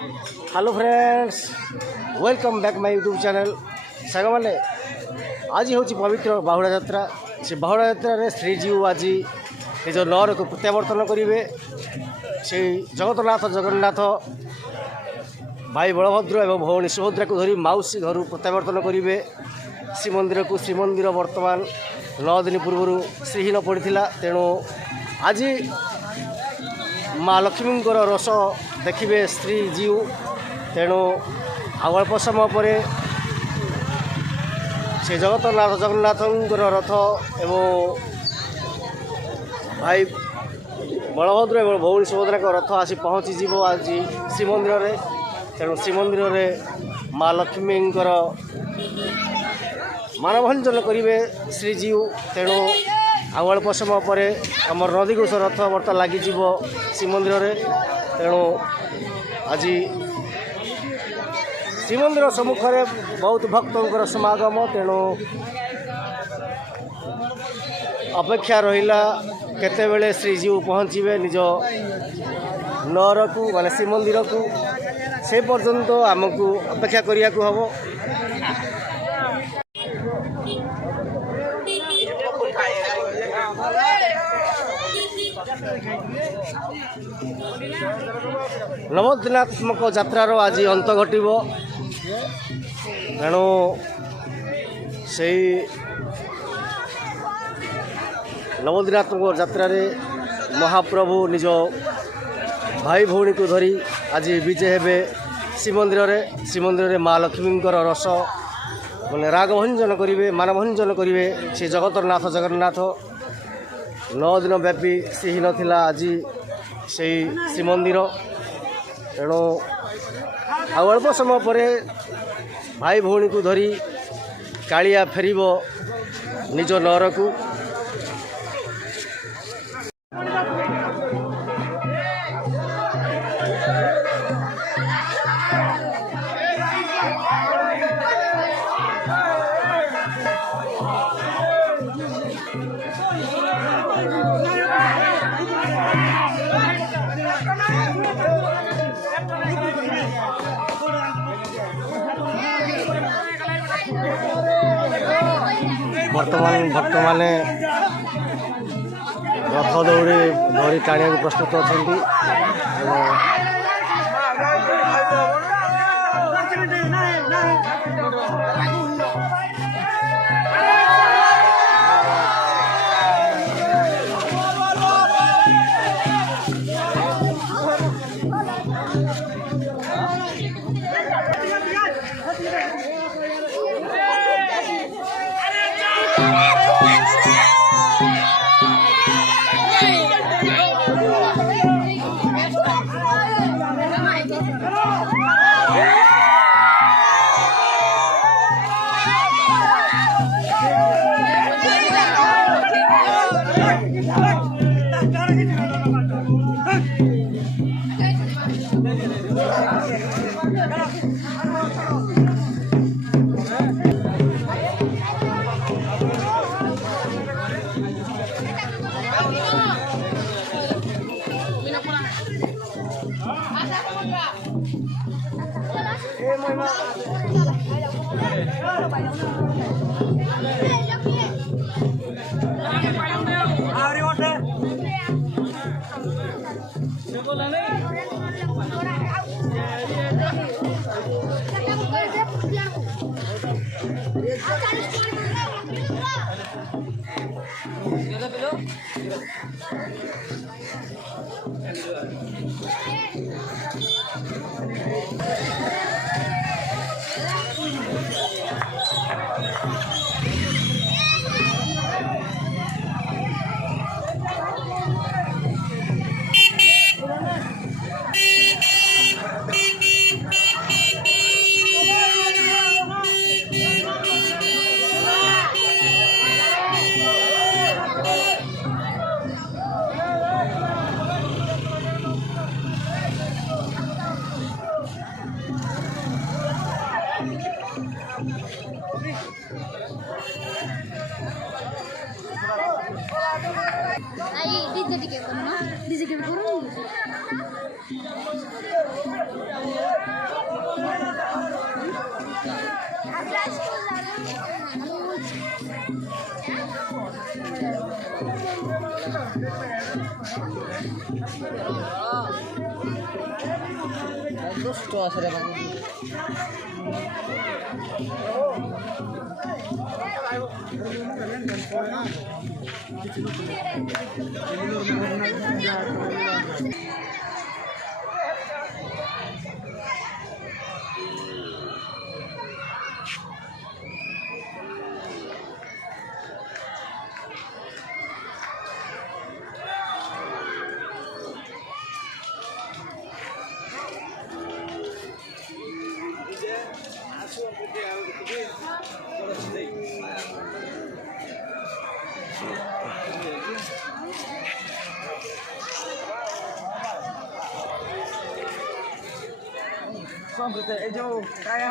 Hello friends, welcome back my YouTube channel. सांग मैंने आज हूँ पवित्र बाहुड़ा यात्रा। से बाहुड़ा यात्रा श्रीजीव आज निज नर को प्रत्यावर्तन करेंगे। से जगतनाथ जगन्नाथ भाई बलभद्र और भौणी सुभद्रा को धरी मौसी घर प्रत्यावर्तन करेंगे श्रीमंदिर को। श्रीमंदिर वर्तमान 9 दिन पूर्व श्रीहीन पड़ा। तेणु आज माँ लक्ष्मी रस देखिए श्रीजीव। तेणु अल्प समय पर से जगतनाथ जगन्नाथ रथ एवं भाई बलभद्र एवं भौणी सुभद्रा रथ आसी पहुँची आज श्रीमंदिर में। तेणु श्रीमंदिर में माँ लक्ष्मी मानभंजन करेंगे श्रीजीव। तेणु अल्प समय पर आमर नदीघोष रथ बर्त लगी श्रीमंदिर में। तेणु आज श्रीमंदिर सम्मुख में बहुत भक्तों समागम। तेणु अपेक्षा रहा केतेबेले श्रीजीव पहुँचे निज नर को माने श्रीमंदिर को, से पर्यंत आमको अपेक्षा करिया को हबो। नवदिनात्मक यात्रार आज अंत घटब। तेणु से नवदिनात्मक यात्रा महाप्रभु निज भाई भौणी को धरी आज विजय हेबे श्रीमंदिर में। श्रीमंदिर में माँ लक्ष्मी रस मैंने रागभंजन करेंगे, मानभंजन करेंगे। से जगतनाथ जगन्नाथ 9 दिन व्यापी श्रीहीन थिला आज से श्रीमंदिर। तेणु अल्प समय पर भाई भौणी को धरी कालिया फेरिब निज नर को। वर्तमान भक्त माने रथ दौड़ी धरी टाणिया प्रस्तुत अच्छा। দুষ্ট আছে রে বাবু। এই যে কায়া